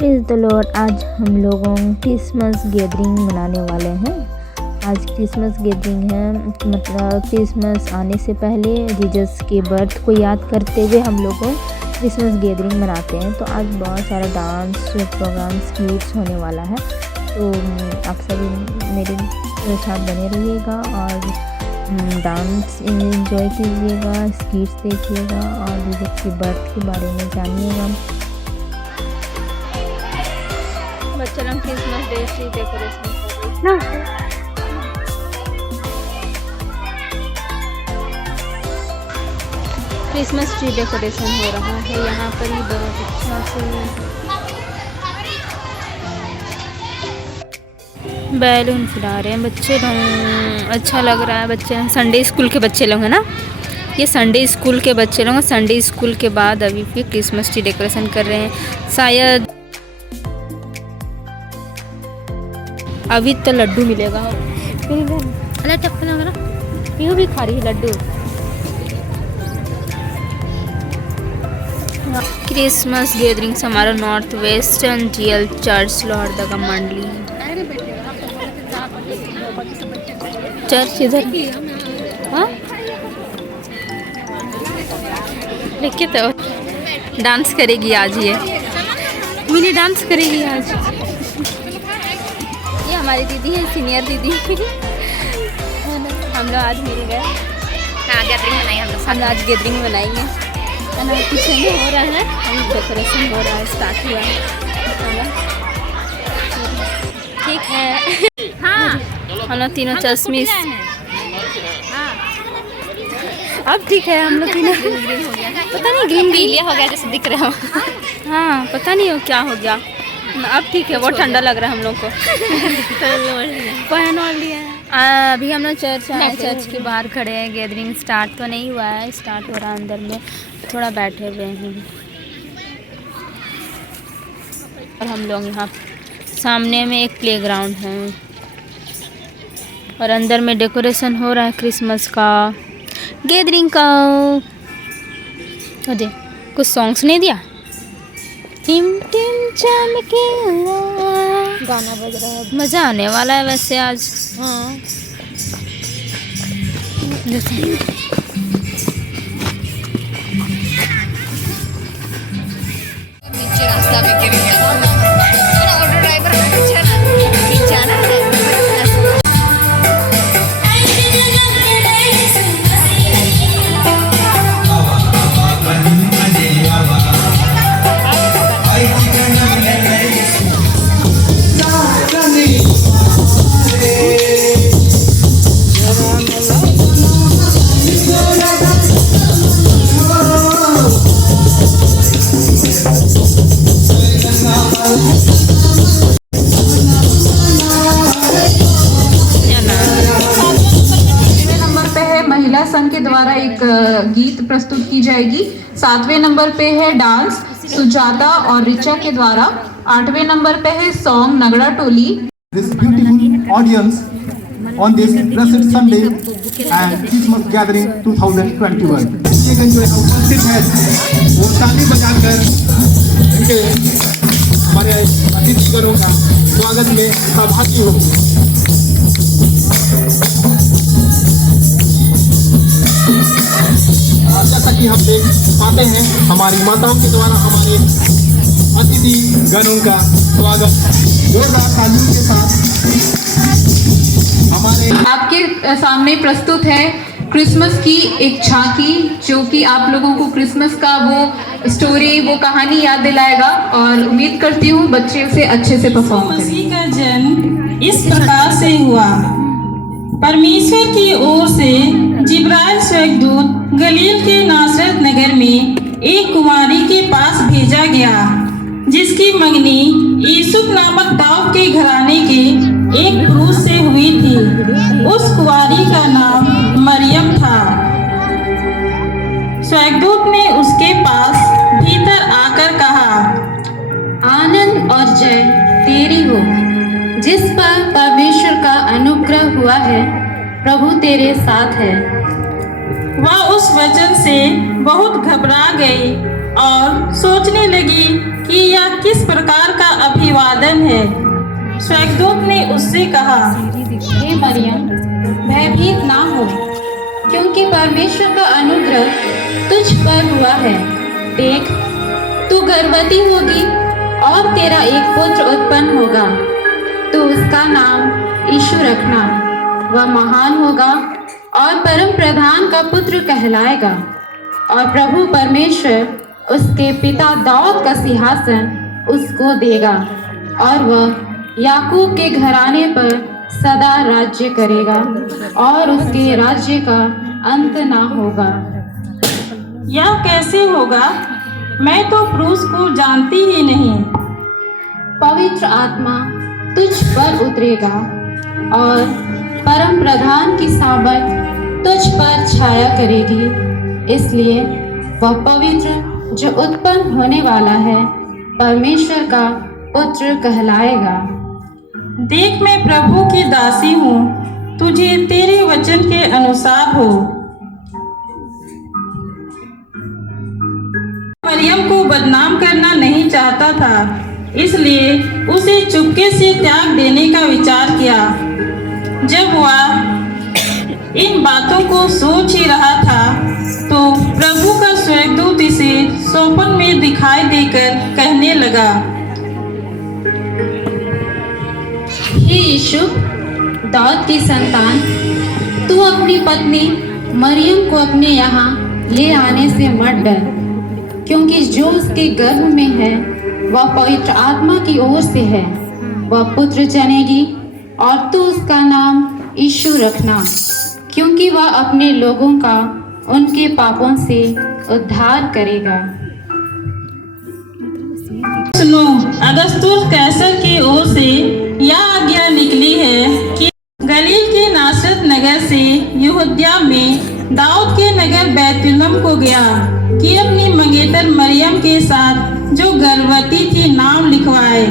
Praise the Lord. आज हम लोगों क्रिसमस गैदरिंग मनाने वाले हैं। आज क्रिसमस गैदरिंग है, मतलब क्रिसमस आने से पहले जीसस के बर्थ को याद करते हुए हम लोगों क्रिसमस गैदरिंग मनाते हैं। तो आज बहुत सारा डांस प्रोग्राम्स किड्स होने वाला है, तो आप सभी मेरे साथ बने रहिएगा और डांस एंजॉय कीजिएगा, स्किट्स देखिएगा और जीसस के बर्थ के बारे में जानिएगा। बच्चे लोग क्रिसमस डे से डेकोरेशन ना क्रिसमस ट्री डेकोरेशन हो रहा है यहाँ पर ही बहुत अच्छा से बैलून फुला रहे हैं बच्चे लोग। अच्छा लग रहा है। बच्चे संडे स्कूल के बच्चे लोग हैं ना, ये संडे स्कूल के बच्चे लोग। संडे स्कूल के बाद अभी फिर क्रिसमस ट्री डेकोरेशन कर रहे हैं। शायद अभी तो लड्डू मिलेगा। अरे टप्पा मेरा पीहू भी खा रही है लड्डू। क्रिसमस गैदरिंग समारोह north western GL church Lohardaga मंडली। चर्च इधर हाँ देखिए तो डांस करेगी आज। ये मिनी डांस करेगी आज। ये हमारी दीदी है, सीनियर दीदी। हम लोग आज मिल गए। हाँ गैदरिंग बनाएंगे हम आज गैदरिंग बनाएंगे। पीछे में हो रहा है, हम डेकोरेशन हो रहा है, स्टार्ट हुआ है। ठीक है। हाँ हम लोग तीनों चश्मे अब ठीक है। हम लोग तीनों पता नहीं ग्रीन पीलिया हो गया जैसे दिख रहे हो। हाँ पता नहीं हो क्या हो गया। अब ठीक है, बहुत ठंडा लग रहा है हम लोग को। पहन वाली है। अभी हम लोग चर्च आए, चर्च के बाहर खड़े हैं। गैदरिंग स्टार्ट तो नहीं हुआ है, स्टार्ट हो रहा है। अंदर में थोड़ा बैठे हुए हैं और हम लोग यहाँ सामने में एक प्लेग्राउंड है और अंदर में डेकोरेशन हो रहा है क्रिसमस का, गैदरिंग का। दे कुछ सॉन्ग्स नहीं दिया। टिम टिम चमके गाना बज रहा है, मज़ा आने वाला है वैसे आज। हाँ जैसे रास्ता में गिर गया ऑटो ड्राइवर संघ के द्वारा एक गीत प्रस्तुत की जाएगी। 7वें नंबर पे है डांस सुजाता और रिचा के द्वारा। 8वें नंबर पे है song Nagra Toli. This beautiful audience on this blessed Sunday and Christmas gathering 2021. जो उपस्थित है वो ताली बजाकर इनके हमारे अतिथिगणों का स्वागत में सहभागी हो। जैसा कि हम देख पाते हैं हमारी माताओं के द्वारा हमारे अतिथि गणों का स्वागत जोरदार तालियों के साथ हमारे आपके सामने प्रस्तुत है क्रिसमस की एक झांकी, जो कि आप लोगों को क्रिसमस का वो स्टोरी, वो कहानी याद दिलाएगा और उम्मीद करती हूँ बच्चे उसे अच्छे से परफॉर्म करेंगे। मसीह का जन्म इस प्रकार से हुआ। परमेश्वर की ओर से जिब्राइल स्वर्गदूत गलील के नासरत नगर में एक कुमारी के पास भेजा गया, जिसकी मंगनी यूसुफ नामक दाऊद के घराने के एक पुरुष से हुई थी। उस कुमारी का नाम मरियम था। स्वर्गदूत ने उसके पास भीतर आकर कहा, आनंद और जय तेरी हो, जिस पर परमेश्वर का अनुग्रह हुआ है, प्रभु तेरे साथ है। वह उस वचन से बहुत घबरा गई और सोचने लगी कि यह किस प्रकार का अभिवादन है। स्वर्गदूत ने उससे कहा, हे मरियम, भयभीत ना हो, क्योंकि परमेश्वर का अनुग्रह तुझ पर हुआ है। देख, तू गर्भवती होगी और तेरा एक पुत्र उत्पन्न होगा। तो उसका नाम यीशु रखना। वह महान होगा और परम प्रधान का पुत्र कहलाएगा। और प्रभु परमेश्वर उसके पिता दाऊद का सिंहासन उसको देगा और वह याकूब के घराने पर सदा राज्य करेगा और उसके राज्य का अंत ना होगा। यह कैसे होगा? मैं तो पुरुष को जानती ही नहीं। पवित्र आत्मा तुझ पर उतरेगा और परम प्रधान की सामर्थ तुझ पर छाया करेगी। इसलिए वह पवित्र जो उत्पन्न होने वाला है परमेश्वर का पुत्र कहलाएगा। देख, मैं प्रभु की दासी हूँ, तुझे तेरे वचन के अनुसार हो। मरियम को बदनाम करना नहीं चाहता था, इसलिए उसे चुपके से त्याग देने का विचार किया। जब वह इन बातों को सोच ही रहा था तो प्रभु का स्वर्गदूत इसे स्वप्न में दिखाई देकर कहने लगा, हे यीशु, दाऊद की संतान, तू अपनी पत्नी मरियम को अपने यहाँ ले आने से मत डर, क्योंकि जो उसके गर्भ में है वह पवित्र आत्मा की ओर से है। वह पुत्र जनेगी और तू उसका नाम यीशु रखना, क्योंकि वह अपने लोगों का उनके पापों से उद्धार करेगा। सुनो, अगस्तुस कैसर की ओर से यह आज्ञा निकली है कि गलील के नासरत नगर से यहूदिया में दाऊद के नगर बैतुलहम को गया कि अपनी मंगेतर मरियम के साथ जो गर्भवती थी नाम लिखवाए।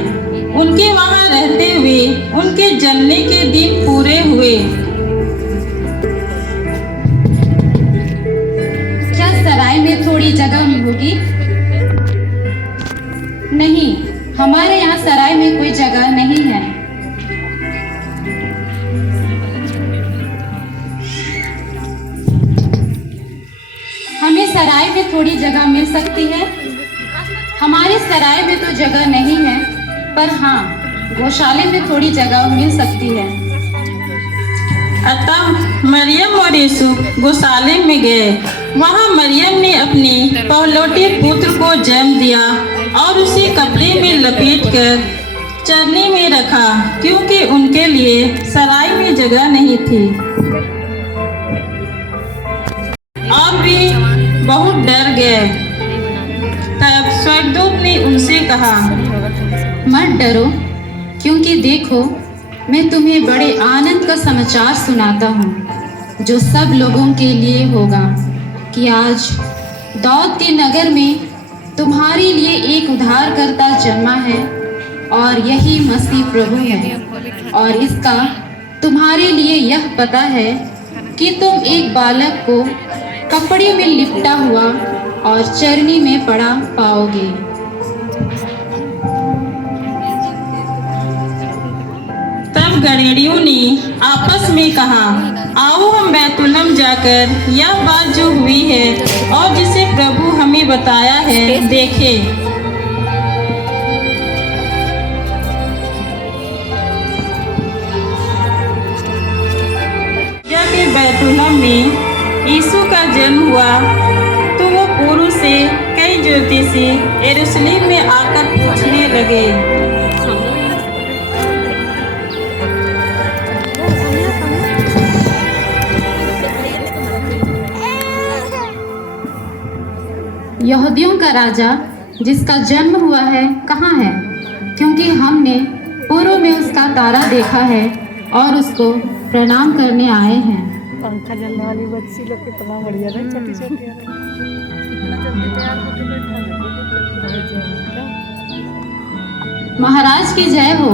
उनके वहां रहते हुए उनके जन्मने के दिन पूरे हुए। क्या सराय में थोड़ी जगह होगी? नहीं, हमारे यहाँ सराय में कोई जगह नहीं है। हमें सराय में थोड़ी जगह मिल सकती है। हमारे सराय में तो जगह नहीं है, पर हाँ, गौशाले में थोड़ी जगह मिल सकती है। अतः मरियम और यीशु गौशाले में गए। वहाँ मरियम ने अपने पहलौठे पुत्र को जन्म दिया और उसे कपड़े में लपेटकर चरनी में रखा, क्योंकि उनके लिए सराय में जगह नहीं थी। और वे बहुत डर गए। तब स्वर्गदूत ने उनसे कहा, मत डरो, क्योंकि देखो, मैं तुम्हें बड़े आनंद का समाचार सुनाता हूँ, जो सब लोगों के लिए होगा, कि आज दाऊद के नगर में तुम्हारे लिए एक उद्धारकर्ता जन्मा है और यही मसीह प्रभु है। और इसका तुम्हारे लिए यह पता है कि तुम एक बालक को कपड़े में लिपटा हुआ और चरनी में पड़ा पाओगे। तब गड़ेड़ियों ने आपस में कहा, आओ हम बैतुलहम जाकर यह बात जो हुई है और जिसे प्रभु हमें बताया है देखें। जब बैतुलहम में यीशु का जन्म हुआ तो वो पूर्व से कई ज्योतिषी यरूशलेम में आकर पूछने लगे, यहूदियों का राजा जिसका जन्म हुआ है कहाँ है? क्योंकि हमने पूर्व में उसका तारा देखा है और उसको प्रणाम करने आए हैं। पंखा जलने वाली बच्ची लोग कितना बढ़िया ना, छोटी छोटी इतना जल्दी तैयार होकर बैठा है। महाराज की जय हो।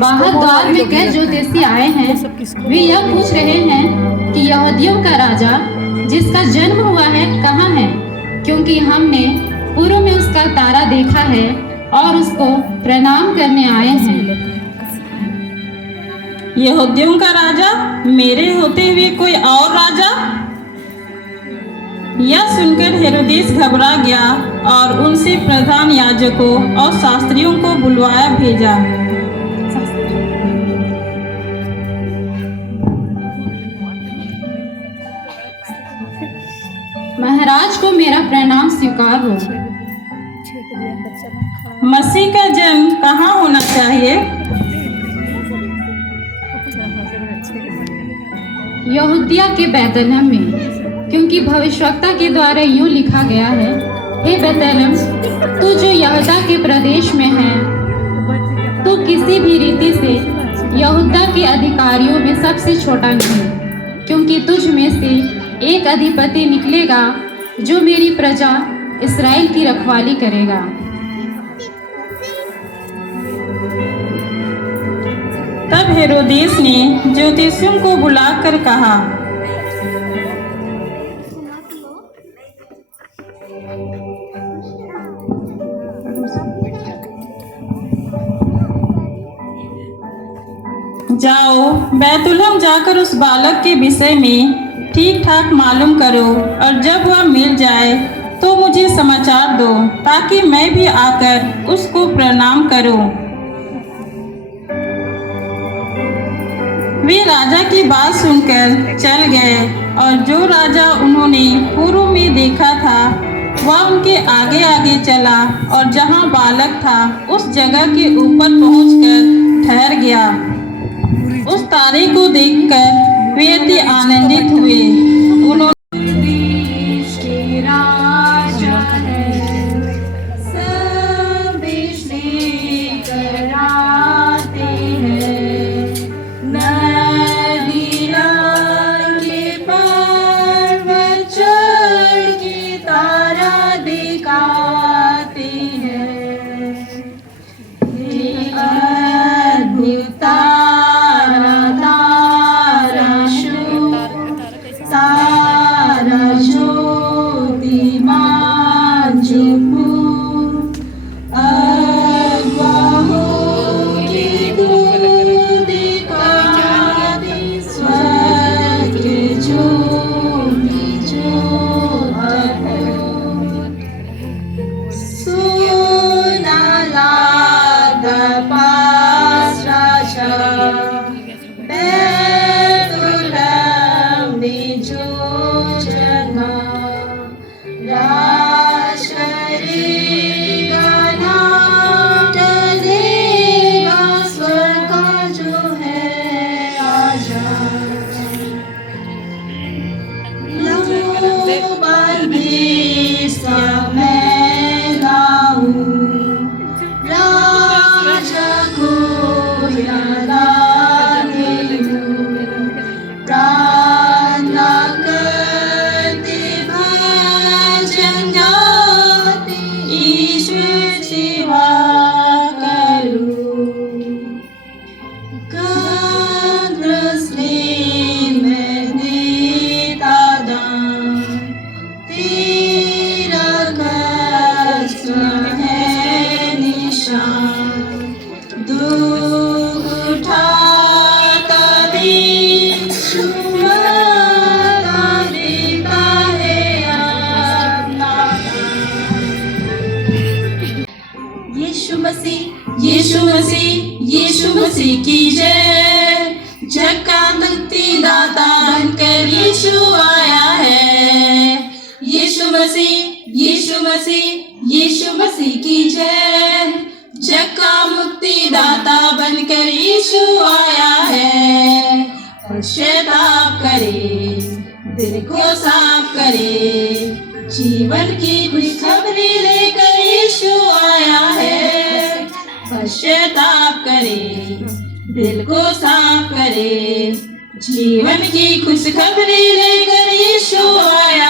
बाहर द्वार में कई ज्योतिषी आए हैं। वे यह पूछ रहे हैं कि यहूदियों का राजा जिसका जन्म हुआ है कहाँ है? क्योंकि हमने पूर्व में उसका तारा देखा है और उसको प्रणाम करने आए हैं। यहूदियों का राजा मेरे होते हुए कोई और राजा? यह सुनकर हेरोदेस घबरा गया और उनसे प्रधान याजकों और शास्त्रियों को बुलवाया भेजा। महाराज को मेरा प्रणाम स्वीकार हो। मसीह का जन्म कहाँ होना चाहिए? यहूदिया के बैतलहम में, क्योंकि भविष्यवक्ता के द्वारा यूं लिखा गया है, हे बैतलहम, तू जो यहूदा के प्रदेश में है, तू किसी भी रीति से यहूदा के अधिकारियों में सबसे छोटा नहीं, क्योंकि तुझ में से एक अधिपति निकलेगा जो मेरी प्रजा इस्राएल की रखवाली करेगा। तब हेरोदेस ने ज्योतिषियों को बुलाकर कहा, जाओ बैतुलहम जाकर उस बालक के विषय में ठीक ठाक मालूम करो, और जब वह मिल जाए तो मुझे समाचार दो, ताकि मैं भी आकर उसको प्रणाम करूं। वे राजा की बात सुनकर चल गए, और जो राजा उन्होंने पूर्व में देखा था वह उनके आगे आगे चला, और जहां बालक था उस जगह के ऊपर पहुंचकर ठहर गया। उस तारे को देखकर वे अति आनंदित हुए। उन्होंने यीशु मसीह की जय। जग का मुक्तिदाता बनकर यीशु आया है। यीशु मसीह की जय। जग का मुक्तिदाता बनकर यीशु आया है। पश्चाताप करे, दिल को साफ करे, जीवन की खुशखबरी लेकर यीशु आया है। पश्चाताप करे, दिल को साफ करे, जीवन की खुशखबरी लेकर यीशु आया